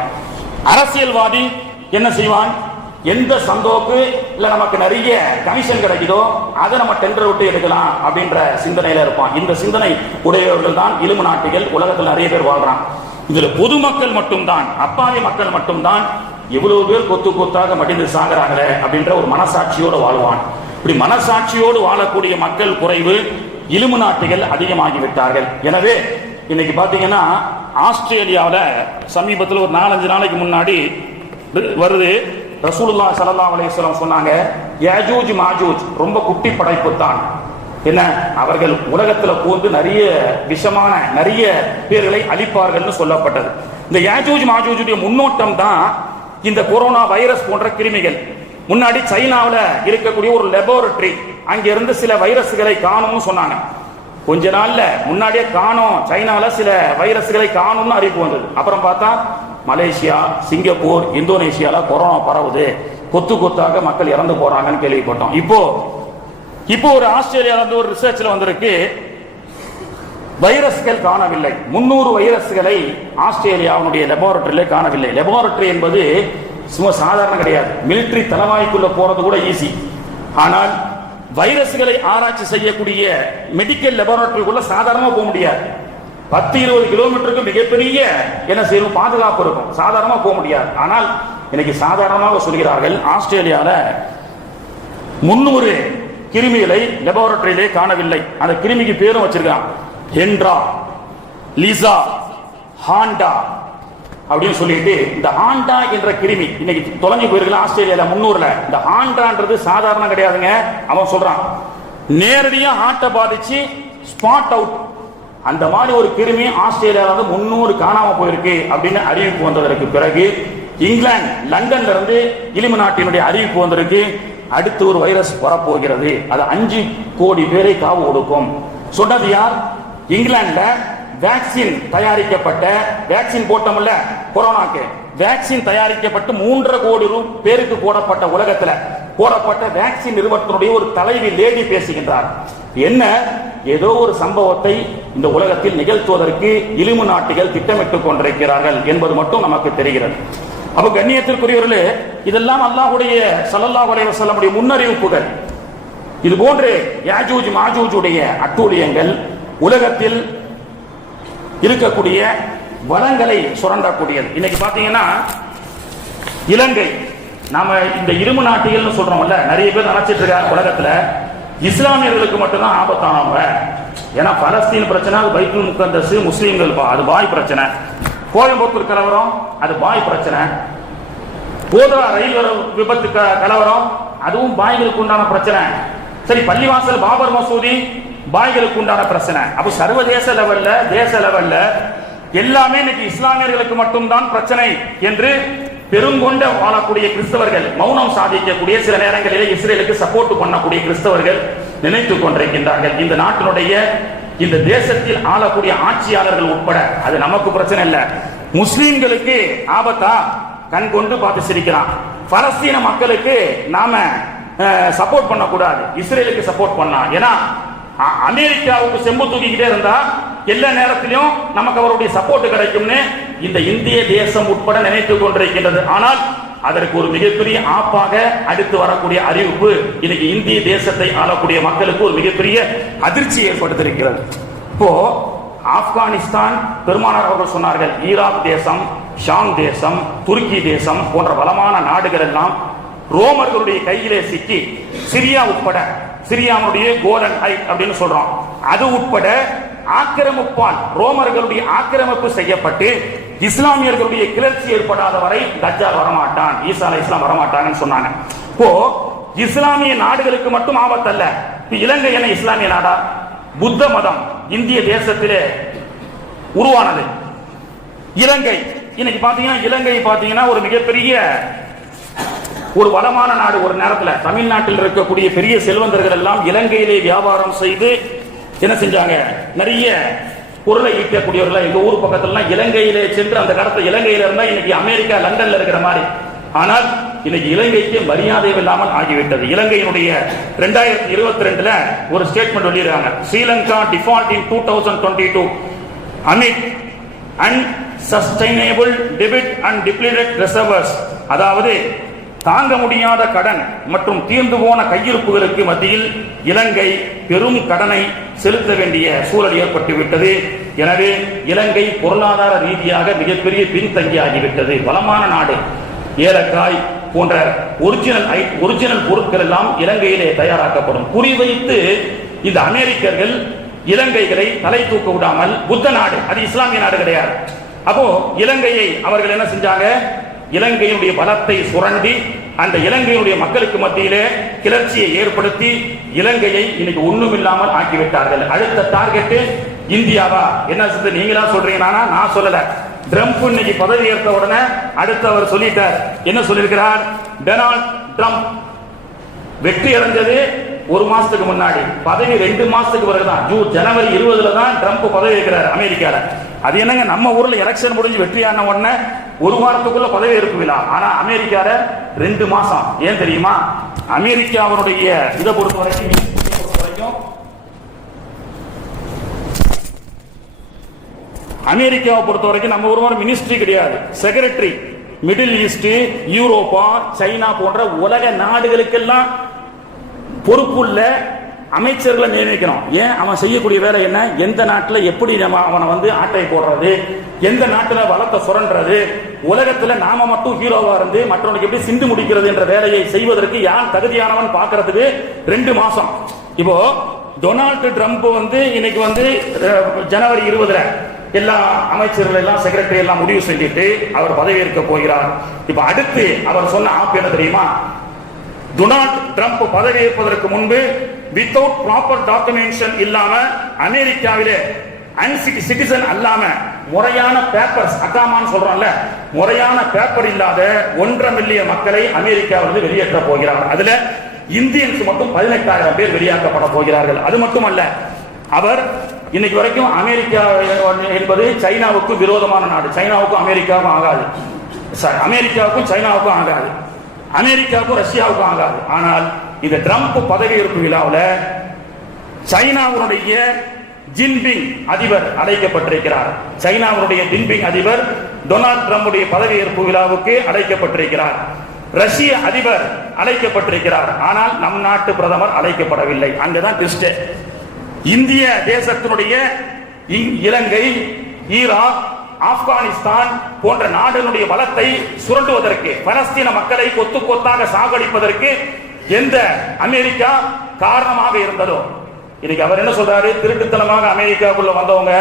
அரசியல்வாதி என்ன செய்வான்? எந்த சந்தோக்கு இல்ல நமக்கு நிறைய கமிஷன் கிடைக்குதோ அதை நம்ம டெண்டர் விட்டு எடுக்கலாம் அப்படின்ற சிந்தனையில இருப்பான். இந்த சிந்தனை உடையவர்கள் தான் இலுமினாட்டிகள். உலகத்தில் நிறைய பேர் வாழ்றான். இதுல பொதுமக்கள் மட்டும்தான், அப்பாவி மக்கள் மட்டும்தான் எவ்வளவு பேர் கொத்து கொத்தாக மடிந்து சாகிறாங்களே அப்படின்ற ஒரு மனசாட்சியோடு வாழ்வான். இப்படி மனசாட்சியோடு வாழக்கூடிய மக்கள் குறைவு, இலுமினாட்டிகள் அதிகமாகிவிட்டார்கள். எனவே இன்னைக்கு பாத்தீங்கன்னா ஆஸ்திரேலியாவில் சமீபத்தில் ஒரு 4-5 நாளைக்கு முன்னாடி வருது, ரசூலுல்லாஹி ஸல்லல்லாஹு அலைஹி வஸல்லம் சொன்னாங்க, யாஜூஜ் மாஜூஜ் ரொம்ப குட்டி படைப்பு தான். என்ன, அவர்கள் உலகத்துல போந்து நிறைய விஷமான நிறைய பேர்களை அழிப்பார்கள் சொல்லப்பட்டது. இந்த யாஜூஜ் மாஜூஜுடைய முன்னோட்டம் தான் இந்த கொரோனா வைரஸ் போன்ற கிருமிகள். முன்னாடி சைனாவில் இருக்கக்கூடிய ஒரு லெபார்டரி, அங்கிருந்து சில வைரஸ்களை காணும்னு சொன்னாங்க. கொஞ்ச நாள்ல முன்னாடியே காணும், சைனால சில வைரஸ்களை காணும்னு அறிவிப்பு வந்தது. அப்புறம் பார்த்தா மலேசியா, சிங்கப்பூர், இந்தோனேஷியால கொரோனா பரவுது, கொத்து கொத்தாக மக்கள் இறந்து போறாங்கன்னு கேள்விப்பட்டோம். இப்போ ஒரு ஆஸ்திரேலியால இருந்து ஒரு ரிசர்ச்ல வந்திருக்கு, வைரஸ்கள் காணவில்லை. 300 வைரஸ்களை ஆஸ்திரேலியாவுடைய லெபார்டரியில காணவில்லை. லெபார்டரி என்பது சும்மா சாதாரண கிடையாது. மிலிட்டரி தலைவாய்க்குள்ள போறது கூட ஈஸி. ஆனால் வைரஸ்களை ஆராய்ச்சி செய்யக்கூடிய மெடிக்கல் லெபார்டரிக்குள்ள சாதாரணமா போக முடியாது. 10-20 கிலோமீட்டருக்கு மிகப்பெரிய என்ன செய்யணும், பாதுகாப்பு இருக்கும், சாதாரணமா போக முடியாது. ஆனால் இன்னைக்கு சாதாரணமாக சொல்கிறார்கள், ஆஸ்திரேலியால 300 கிருமிகளை லெபார்டரியிலே காணவில்லை. அந்த கிருமிக்கு பேரும் வச்சிருக்கான், ஹென்ட்ரா, லிசா, ஹாண்டா அப்படின்னு சொல்லிட்டு. இந்த ஹாண்டா என்ற கிருமி இன்னைக்கு தொலைஞ்சு போயிருக்கலாம் ஆஸ்திரேலியால 300ல. இந்த ஹாண்டான்றது சாதாரண கிடையாதுங்க. அவன் சொல்றான், நேரடியா ஹார்ட்டை பாதிச்சு ஸ்பாட் அவுட், அந்த மாதிரி ஒரு கிருமி ஆஸ்திரேலியாவில் 300 காணாம போயிருக்கு அப்படின்னு அறிவிப்பு வந்ததற்கு பிறகு இங்கிலாந்து லண்டன்ல இருந்து இலுமினாட்டியினுடைய அறிவிப்பு வந்திருக்கு, அடுத்து ஒரு வைரஸ் வரப்போகிறது, அது 5 கோடி பேரை காவு கொடுக்கும். சொன்னது யார்? இங்கிலாந்துல வேக்சின் தயாரிக்கப்பட்ட, வேக்சின் போட்டோம்ல கொரோனாக்கு, வேக்சின் தயாரிக்கப்பட்டு 3.5 கோடி பேருக்கு போடப்பட்ட, உலகத்துல போடப்பட்ட வேக்சின் நிறுவனத்தினுடைய ஒரு தலைவி லேடி பேசுகின்றார். என்ன, ஏதோ ஒரு சம்பவத்தை இந்த உலகத்தில் நிகழ்த்துவதற்கு இலுமினாட்டிகள் திட்டமிட்டுக் கொண்டிருக்கிறார்கள் என்பது மட்டும் நமக்கு தெரிகிறது. அப்ப கண்ணியத்திற்குரியவர்களே, இதெல்லாம் அல்லாஹ்வுடைய ஸல்லல்லாஹு அலைஹி வஸல்லமுடைய முன்னறிவிப்புகள். இது போன்று யாஜூஜ் மாஜூஜுடைய அட்டூழியங்கள் உலகத்தில் இருக்கக்கூடிய வளங்களை சுரண்டக்கூடியது. இன்னைக்கு பாத்தீங்கன்னா இலங்கை, நாம இந்த இலுமினாட்டிகள் சொல்றோம்ல, நிறைய பேர் நினைச்சிட்டு இருக்காங்க உலகத்துல இஸ்லாமியர்களுக்கு மட்டும்தான் ஆபத்தானவங்க. ஏன்னா பலஸ்தீன் பிரச்சனை, அது பைத்துல் முகத்தஸ், முஸ்லீம்கள் அது பாய் பிரச்சனை. கோயம்புத்தூர் கலவரம் அது பாய் பிரச்சனை. கோதரா ரயில் விபத்து கலவரம் அதுவும் பாய்களுக்கு உண்டான பிரச்சனை. சரி, பள்ளிவாசல் பாபர் மசூதி பாய்களுக்கு உண்டான பிரச்சனை. அப்ப சர்வதேச லெவல்ல, தேச லெவல்ல எல்லாமே இன்னைக்கு இஸ்லாமியர்களுக்கு மட்டும்தான் பிரச்சனை என்று பெருங்கொண்ட வாழக்கூடிய கிறிஸ்தவர்கள், மௌனம் சாதிக்கக்கூடிய, சில நேரங்களிலே இஸ்ரேலுக்கு சப்போர்ட் பண்ணக்கூடிய கிறிஸ்தவர்கள் நினைத்துக் கொண்டிருக்கின்றார்கள், இந்த நாட்டினுடைய இந்த தேசத்தில் ஆளக்கூடிய ஆட்சியாளர்கள் உட்பட அது நமக்கு பிரச்சனை இல்ல, முஸ்லிம்களுக்கு ஆபத்தா கண் கொண்டு பார்த்து சிரிக்கிறான். பலஸ்தீன மக்களுக்கு நாம சப்போர்ட் பண்ணக்கூடாது, இஸ்ரேலுக்கு சப்போர்ட் பண்ணலாம். ஏன்னா அமெரிக்காவுக்கு செம்பு தூக்கிக்கிட்டே இருந்தா எல்லா நேரத்திலும் நமக்கு அவருடைய சப்போர்ட் கிடைக்கும்னு இந்த இந்திய தேசம் உட்பட நினைத்துக் கொண்டிருக்கின்றது. ஆனால் அதற்கு ஒரு மிகப்பெரிய ஆப்பாக அடுத்து வரக்கூடிய அறிவிப்பு இன்னைக்கு இந்திய தேசத்தை ஆளக்கூடிய மக்களுக்கு ஒரு மிகப்பெரிய அதிர்ச்சி ஏற்படுத்தியிருக்கிறது. இப்போ ஆப்கானிஸ்தான், பெருமானார் அவர்கள் சொன்னார்கள், ஈராக் தேசம், ஷாம் தேசம், துருக்கி தேசம் போன்ற வளமான நாடுகள் எல்லாம் ரோமர்களுடைய கையிலே சிக்கி, சிரியா உட்பட, சிரியாவுடைய கோலன் ஹைட் அப்படின்னு சொல்றோம், அது உட்பட ஆக்கிரமிப்பால் ரோமர்களுடைய ஆக்கிரமிப்பு செய்யப்பட்டு இஸ்லாமியர்களுடைய கிளர்ச்சி ஏற்படாத வரை தஜ்ஜால் வரமாட்டான், ஈசா அலைஹிஸ்ஸலாம் வரமாட்டாங்கன்னு சொன்னாங்க. இப்போ இஸ்லாமிய நாடுகளுக்கு மட்டும் ஆபத்தல்ல. இலங்கை என்ன இஸ்லாமிய நாடா? புத்த மதம் இந்திய தேசத்திலே உருவானது. இலங்கை இன்னைக்கு பாத்தீங்கன்னா, இலங்கை பாத்தீங்கன்னா ஒரு மிகப்பெரிய ஒரு வளமான நாடு. ஒரு நேரத்தில் தமிழ்நாட்டில் இருக்கக்கூடிய பெரிய செல்வந்தர்கள் எல்லாம் இலங்கையிலே வியாபாரம் செய்து என்ன செஞ்சாங்க, நிறைய பொருளை ஈட்டக்கூடியவர்கள். எங்க ஊர் பக்கத்துல இலங்கையிலே சென்று அந்த காலத்தில் இலங்கையில இருந்தா இன்னைக்கு அமெரிக்கா லண்டன்ல இருக்கிற மாதிரி. ஆனால் இன்னைக்கு இலங்கைக்கு மரியாதை இல்லாமல் ஆகிவிட்டது. இலங்கையினுடைய 2022 ஒரு ஸ்டேட்மெண்ட் வெளியிடுறாங்க, Sri Lanka default in 2022 amid sustainable டெபிட் அண்ட் டிப்ளீட்டட் ரிசர்வர்ஸ், அதாவது தாங்க முடியாத கடன் மற்றும் தீர்ந்து போன கையிருப்புகளுக்கு மத்தியில் இலங்கை பெரும் கடனை செலுத்த வேண்டிய சூழல் ஏற்பட்டுவிட்டது. எனவே இலங்கை பொருளாதார ரீதியாக மிகப்பெரிய பின்தங்கியாகிவிட்டது. வளமான நாடு, ஏலக்காய் போன்ற ஒரிஜினல் பொருட்கள் எல்லாம் இலங்கையிலே தயாராக்கப்படும். குறிவைத்து இந்த அமெரிக்கர்கள் இலங்கைகளை தலை தூக்க விடாமல், புத்த நாடு, அது இஸ்லாமிய நாடு கிடையாது. அப்போ இலங்கையை அவர்கள் என்ன செஞ்சாங்க, இலங்கையினுடைய பலத்தை சுரண்டி அந்த இலங்கையினுடைய மக்களுக்கு மத்தியிலே கிளர்ச்சியை ஏற்படுத்தி இலங்கையை இன்னைக்கு ஒண்ணும் இல்லாமல் ஆக்கிவிட்டார்கள். அடுத்த டார்கெட் இந்தியாவா? என்ன நீங்களா சொல்றீங்க, நான் சொல்லல. ட்ரம்ப் இன்னைக்கு பதவி ஏற்ற உடனே அடுத்து அவர் சொல்லிட்டார். என்ன சொல்லியிருக்கிறார்? டொனால்ட் ட்ரம்ப் வெற்றி அடைஞ்சது ஒரு மாசத்துக்கு முன்னாடி, பதவி 2 மாசத்துக்கு பிறகுதான், ஜனவரி 20 தான் ட்ரம்ப் பதவி ஏற்கிறார் அமெரிக்கால. அது என்னங்க, நம்ம ஊர்ல எலெக்ஷன் முடிஞ்சு வெற்றியான உடனே ஒரு வாரத்துக்குள்ள பதவி ஏற்பு விழா, ஆனா அமெரிக்கால 2 மாசம். ஏன் தெரியுமா? அமெரிக்காவுடைய இதை பொறுத்த வரைக்கும் அமெரிக்காவை பொறுத்த வரைக்கும் நம்ம ஒரு மாதிரி மினிஸ்ட்ரி கிடையாது, secretary. Middle east, Europe, China போன்ற உலக நாடுகளுக்கெல்லாம் பொறுப்புள்ள அமைச்சர்களை நியமிக்கணும். ஏன்? அவன் செய்யக்கூடிய வேலை என்ன? எந்த நாட்டில் எப்படி அவனை வந்து ஆட்டை போடுறது, எந்த நாட்டில் வளத்தை சுரண்டுறது, உலகத்தில் நாம மட்டும் ஹீரோவா இருந்து மற்றவனுக்கு எப்படி சிந்து முடிக்கிறது என்ற வேலையை செய்வதற்கு யார் தகுதியானவன் பார்க்கறதுக்கு 2 மாசம். இப்போ டொனால்டு ட்ரம்ப் வந்து இன்னைக்கு வந்து ஜனவரி 20 எல்லா அமைச்சர்கள் எல்லாம் செக்ரட்டரி எல்லாம் முடிவு செஞ்சுட்டு அவர் பதவியேற்க போகிறார். இப்ப அடுத்து அவர் சொன்ன ஆப் என்ன தெரியுமா? டொனால்ட் ட்ரம்ப் பதவியேற்பதற்கு முன்பு வித்தவுட் ப்ராப்பர் டாக்குமெண்டேஷன் இல்லாம அமெரிக்காவிலே சிட்டிசன் அல்லாம முறையான பேப்பர்ஸ், அக்காமான்னு சொல்றோம்ல, முறையான பேப்பர் இல்லாத 1.5 மில்லியன் மக்களை அமெரிக்காவிலிருந்து வெளியேற்ற போகிறார். அதுல இந்தியன்ஸ் மட்டும் 18,000 பேர் வெளியாக்கப்பட போகிறார்கள். அது மட்டுமல்ல, அவர் இன்னைக்கு வரைக்கும் அமெரிக்கா என்பது சைனாவுக்கு விரோதமான நாடு. சைனாவுக்கும் அமெரிக்காவுக்கும் ஆகாது, அமெரிக்காவுக்கும் சைனாவுக்கும் ஆகாது, அமெரிக்காவுக்கும் ரஷ்யாவுக்கும் ஆகாது. ஆனால் இந்த ட்ரம்ப் பதவியேற்பு விழாவில் சைனாவுடைய ஜின்பிங் அதிபர் அழைக்கப்பட்டிருக்கிறார். சைனாவுடைய ஜின்பிங் அதிபர் டொனால்ட் ட்ரம்புடைய பதவியேற்பு விழாவுக்கு அழைக்கப்பட்டிருக்கிறார். ரஷ்ய அதிபர் அழைக்கப்பட்டிருக்கிறார். ஆனால் நம் நாட்டு பிரதமர் அழைக்கப்படவில்லை. அங்கதான் ட்விஸ்ட். இந்திய தேசத்தினுடைய இலங்கை, ஈராக், ஆப்கானிஸ்தான் போன்ற நாடுகளுடைய பலத்தை சுரண்டுவதற்கு, பலஸ்தீன மக்களை கொத்து கொத்தாக சாகடிப்பதற்கு எந்த அமெரிக்கா காரணமாக இருந்ததோ, இன்னைக்கு அவர் என்ன சொல்றாரு? திருட்டுத்தனமாக அமெரிக்காவுக்குள்ள வந்தவங்க,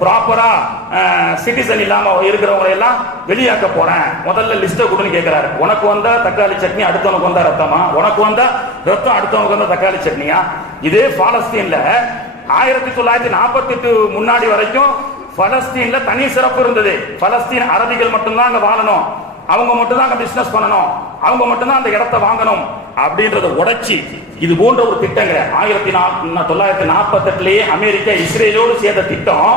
ப்ராப்பரா சிட்டிசன் இல்லாம இருக்கிறவங்க எல்லாம் வெளியாக்க போறேன், முதல்ல லிஸ்ட கொடுன்னு கேட்கிறாரு. உனக்கு வந்தா தக்காளி சட்னி, அடுத்தவனுக்கு வந்தா ரத்தமா? உனக்கு வந்தா ரத்தம், அடுத்தவனுக்கு வந்தா தக்காளி சட்னியா? இதே பாலஸ்தீன்ல 1948 முன்னாடி வரைக்கும் பலஸ்தீன்ல தனி சிறப்பு இருந்தது. பலஸ்தீன் அரபிகள் மட்டும்தான் அங்க வாழணும், அவங்க மட்டும் தான் பிசினஸ் பண்ணணும், அவங்க மட்டும் தான் அந்த இடத்தை வாங்கணும் அப்படின்றத உடைச்சி இது போன்ற ஒரு திட்டங்களை 1948 அமெரிக்கா இஸ்ரேலோடு சேர்ந்த திட்டம்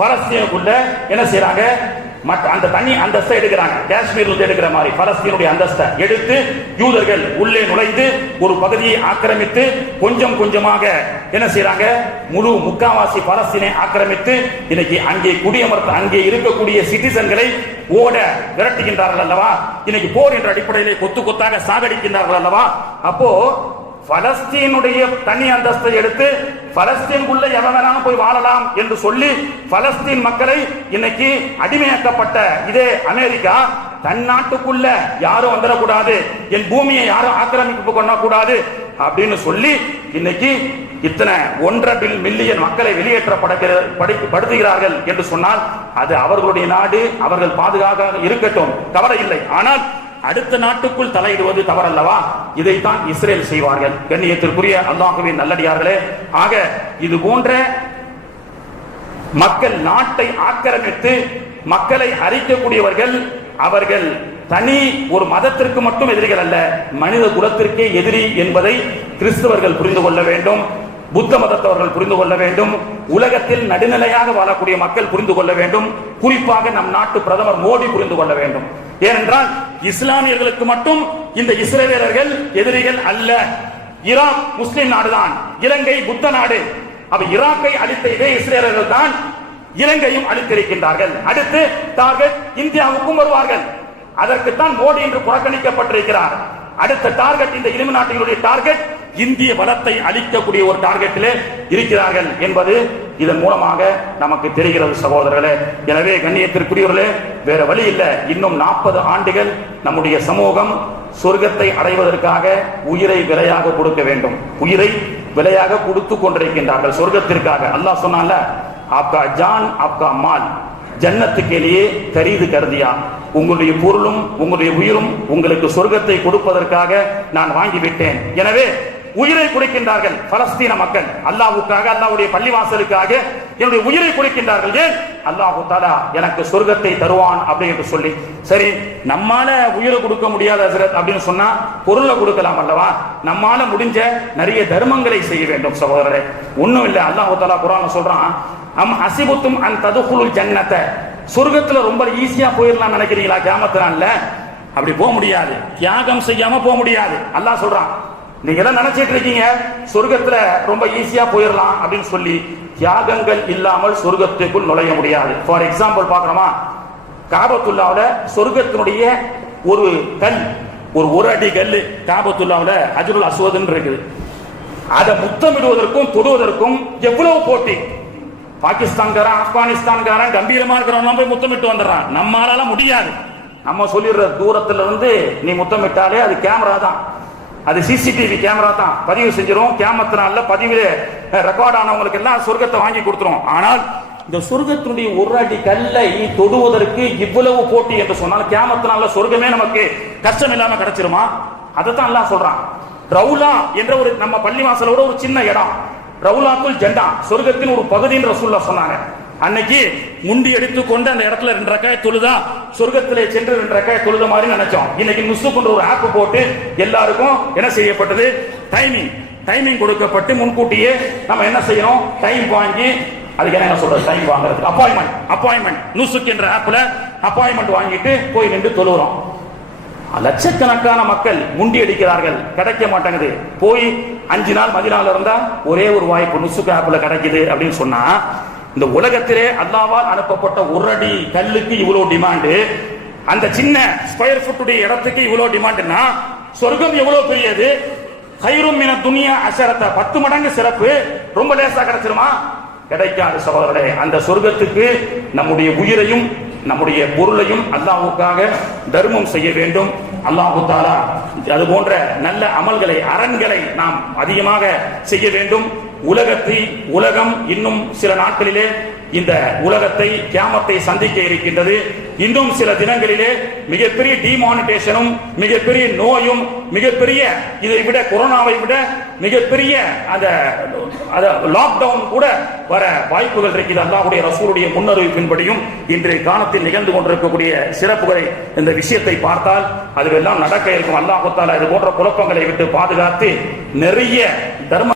பலஸ்தீனுக்குள்ள என்ன செய்யறாங்க? அந்த தனி அந்தஸ்தை எடுக்கிறாங்க. காஷ்மீர் எடுக்கிற மாதிரி பலஸ்தீனுடைய அந்தஸ்தை எடுத்து யூதர்கள் உள்ளே நுழைந்து ஒரு பகுதியை ஆக்கிரமித்து கொஞ்சம் கொஞ்சமாக என்ன செய்யறாங்க? முழு முக்காவாசி பலஸ்தீனை ஆக்கிரமித்து இன்னைக்கு அங்கே குடியமர்த்த அங்கே இருக்கக்கூடிய சிட்டிசன்களை ஓட விரட்டுகின்றார்கள் அல்லவா? இன்னைக்கு போர் என்ற அடிப்படையிலே கொத்து கொத்தாக சாகடிக்கின்றார்கள் அல்லவா? அப்போ பலஸ்தீனுடைய தனி அந்தஸ்தை எடுத்து பலஸ்தீனுக்குள்ள எவன் வேணாலும் போய் வாழலாம் என்று சொல்லி பலஸ்தீன் மக்களை இன்னைக்கு அடிமையாக்கப்பட்ட இதே அமெரிக்கா தன் நாட்டுக்குள்ள யாரும் வந்துடக்கூடாது, என் பூமியை யாரும் ஆக்கிரமிப்பு பண்ணக்கூடாது அப்படின்னு சொல்லி இன்னைக்கு இத்தனை 1.5 மில்லியன் மக்களை வெளியேற்றப்படுத்துகிறார்கள் என்று சொன்னால் அது அவர்களுடைய நாடு, அவர்கள் பாதுகாப்பாக இருக்கட்டும், கவலை இல்லை. ஆனால் அடுத்த நாட்டுக்குள் தலையிடுவது தவறல்லவா? இதைத்தான் இஸ்ரேல் செய்வார்கள். கண்ணியத்திற்குரிய அல்லாஹ்வின் நல்லடியார்களே, ஆக இது போன்ற மக்கள் நாட்டை ஆக்கிரமித்து மக்களை அழிக்கக்கூடியவர்கள் அவர்கள் தனி ஒரு மதத்திற்கு மட்டும் எதிரிகள் அல்ல, மனித குலத்திற்கே எதிரி என்பதை கிறிஸ்தவர்கள் புரிந்து கொள்ள வேண்டும், புத்த மதத்தவர்கள் புரிந்து கொள்ள வேண்டும், உலகத்தில் நடுநிலையாக வாழக்கூடிய மக்கள் புரிந்து கொள்ள வேண்டும், குறிப்பாக நம் நாட்டு பிரதமர் மோடி புரிந்து கொள்ள வேண்டும். ஏனென்றால் இஸ்லாமியர்களுக்கு மட்டும் இந்த இஸ்ரேலியர்கள் எதிரிகள் அல்ல. ஈராக் முஸ்லிம் நாடுதான், இலங்கை புத்த நாடு. அப்ப ஈராக்கை அழித்த இதே இஸ்ரேலியர்கள் தான் இலங்கையும் அளித்திருக்கின்றார்கள். அடுத்து டார்கெட் இந்தியாவுக்கும் வருவார்கள். அதற்குத்தான் மோடி என்று புறக்கணிக்கப்பட்டிருக்கிறார். அடுத்த டார்கெட் இந்த இலுமினாட்டிகளுடைய டார்கெட் இந்திய வளத்தை அளிக்கக்கூடிய ஒரு டார்கெட்டிலே இருக்கிறார்கள் என்பது இதன் மூலமாக நமக்கு தெரிகிறது சகோதரர்களே. எனவே கண்ணியத்திற்குரியவர்களே, வேற வழி இல்லை. இன்னும் 40 ஆண்டுகள் நம்முடைய சமூகம் சொர்க்கத்தை அடைவதற்காக உயிரை விலையாக கொடுக்க வேண்டும். உயிரை விலையாக கொடுத்து கொண்டிருக்கின்றார்கள் சொர்க்கத்திற்காக. அல்லாஹ் சொன்னால, ஆப்கா ஜான் ஆப்கா மால் ஜன்னத்துக்கு लिए கரீது கருதியா, உங்களுடைய பொருளும் உங்களுடைய உயிரும் உங்களுக்கு சொர்க்கத்தை கொடுப்பதற்காக நான் வாங்கிவிட்டேன். எனவே உயிரை கொடுக்கின்றார்கள் பலஸ்தீன மக்கள். அல்லாஹ்வுக்காக, அல்லாஹ்வுடைய பள்ளிவாசலுக்காக என்னுடைய உயிரை கொடுக்கின்றார்கள். ஏன்? அல்லாஹ் தஆலா எனக்கு சொர்க்கத்தை தருவான் அப்படின்னு சொல்லி. சரி, நம்மால உயிரை கொடுக்க முடியாத ஹஜ்ரத் அப்படின்னு சொன்னா பொருளை கொடுக்கலாம் அல்லவா? நம்மால முடிஞ்ச நிறைய தர்மங்களை செய்ய வேண்டும் சகோதரரே. ஒண்ணும் இல்லை, அல்லாஹ் தஆலா குர்ஆன்ல சொல்றான், அம் அசிபுத்தும் அன் ததுகுலுல் ஜன்னத, சொர்க்கத்துல ரொம்ப ஈஸியா போயிடலாம் நினைக்கிறீங்களா? கியாமத் நாள்ல அப்படி போக முடியாது. தியாகம் செய்யாம போக முடியாது. அல்லாஹ் சொல்றான், நீங்க எல்லாம் நினைச்சிட்டு இருக்கீங்க சொர்க்கத்துல ரொம்ப ஈஸியா போயிடலாம் அப்படின்னு சொல்லி. தியாகங்கள் இல்லாமல் சொர்க்கத்துக்குள் நுழைய முடியாது. ஃபார் எக்ஸாம்பிள் பார்க்கணுமா, காபத்துல்லாவுல சொர்க்கத்தினுடைய ஒரு கல், ஒரு அடி கல் காபத்துல்லாவுல ஹஜ்ருல் அஸ்வத்னு இருக்குது. அதை முத்தமிடுவதற்கும் தொடுவதற்கும் எவ்வளவு போட்டி. பாகிஸ்தான்காரன், ஆப்கானிஸ்தான்காரன் கம்பீரமா இருக்கிறவன் போய் முத்தமிட்டு வந்துடுறான். நம்மளால முடியாது. நம்ம சொல்லிடுற தூரத்துல இருந்து நீ முத்தமிட்டாலே அது கேமரா தான், அது சிசிடிவி கேமரா தான் பதிவு செஞ்சிரும். கியாமத்தினால பதிவு ரெக்கார்ட் ஆனவங்களுக்கு எல்லாம் சொர்க்கத்தை வாங்கி கொடுத்துரும். ஆனால் இந்த சொர்க்கத்தினுடைய ஒரு அடி கல்லை தொடுவதற்கு இவ்வளவு போட்டி என்று சொன்னால் கியாமத்தினால சொர்க்கமே நமக்கு கஷ்டம் இல்லாம கிடைச்சிருமா? அதைத்தான் எல்லாம் சொல்றான். ரவுலா என்ற ஒரு நம்ம பள்ளிவாசலோட ஒரு சின்ன இடம், ரவுலாத்துல் ஜன்னா, சொர்க்கத்தின் ஒரு பகுதின்னு ரசூலுல்லாஹ் சொன்னாங்க. அன்னைக்கு முண்டி எடுத்துக்கொண்டு அந்த இடத்துல 2 ரக்காய் தொழுதா சொர்க்கத்திலே சென்று 2 ரக்காய் தொழுத மாதிரி நினைச்சோம். இன்னைக்கு நுசுக்குன்ற ஒரு ஆப் போட்டு எல்லாருக்கும் என்ன செய்யப்பட்டது, டைமிங் கொடுக்கப்பட்டு முன்கூட்டியே நம்ம என்ன செய்யணும், டைம் வாங்கி, அதுக்கு என்ன சொல்றது, டைம் வாங்குறதுக்கு அப்பாயின்மெண்ட் நுசுக் என்ற ஆப்ல அப்பாயின்மெண்ட் வாங்கிட்டு போய் நின்று தொழுகிறோம். லட்சக்கணக்கான மக்கள் முண்டி அடிக்கிறார்கள், கிடைக்க மாட்டேங்குது. போய் 5 நாள் மதினால இருந்தா ஒரே ஒரு வாய்ப்பு நுசுக் ஆப்ல கிடைக்குது அப்படின்னு சொன்னா, இந்த உலகத்திலே அல்லாஹ்வால் அனுப்பப்பட்ட ஒரு அடி கல்லுக்கு இவ்வளவு டிமாண்டு, அந்த சின்ன ஸ்கொயர் ஃபுட்டுடைய இடத்துக்கு இவ்வளவு டிமாண்டுன்னா சொர்க்கம் எவ்வளவு பெரியது. கைரும் மின துனியா அஷரத்த, 10 மடங்கு சிறப்பு. ரொம்ப லேசா கிடைச்சிருமா? கிடைக்காது சகோதரர்களே. அந்த சொர்க்கத்துக்கு நம்முடைய உயிரையும் நம்முடைய பொருளையும் அல்லாஹ்வுக்காக தர்மம் செய்ய வேண்டும். அல்லாஹ் தஆலா அது போன்ற நல்ல அமல்களை, அரண்களை நாம் அதிகமாக செய்ய வேண்டும். உலகம் இன்னும் சில நாட்களிலே இந்த உலகத்தை, கியாமத்தை சந்திக்க இருக்கின்றது. இன்னும் சில தினங்களிலே மிகப்பெரிய டிமானிட்டேஷனும், மிகப்பெரிய நோயும், மிகப்பெரிய இதை விட கொரோனாவை விட மிகப்பெரிய அந்த லாக்டவுன் கூட வர வாய்ப்புகள் இருக்கிறது. அல்லாஹ்வுடைய ரசூலுடைய முன்னறிவிப்பின்படியும் இன்றைய காலத்தில் நிகழ்ந்து கொண்டிருக்கக்கூடிய சிறப்புகளை, இந்த விஷயத்தை பார்த்தால் அதுவெல்லாம் நடக்க இருக்கும். அல்லாஹ் தஆலா இது போன்ற குழப்பங்களை விட்டு பாதுகாத்து நிறைய தர்ம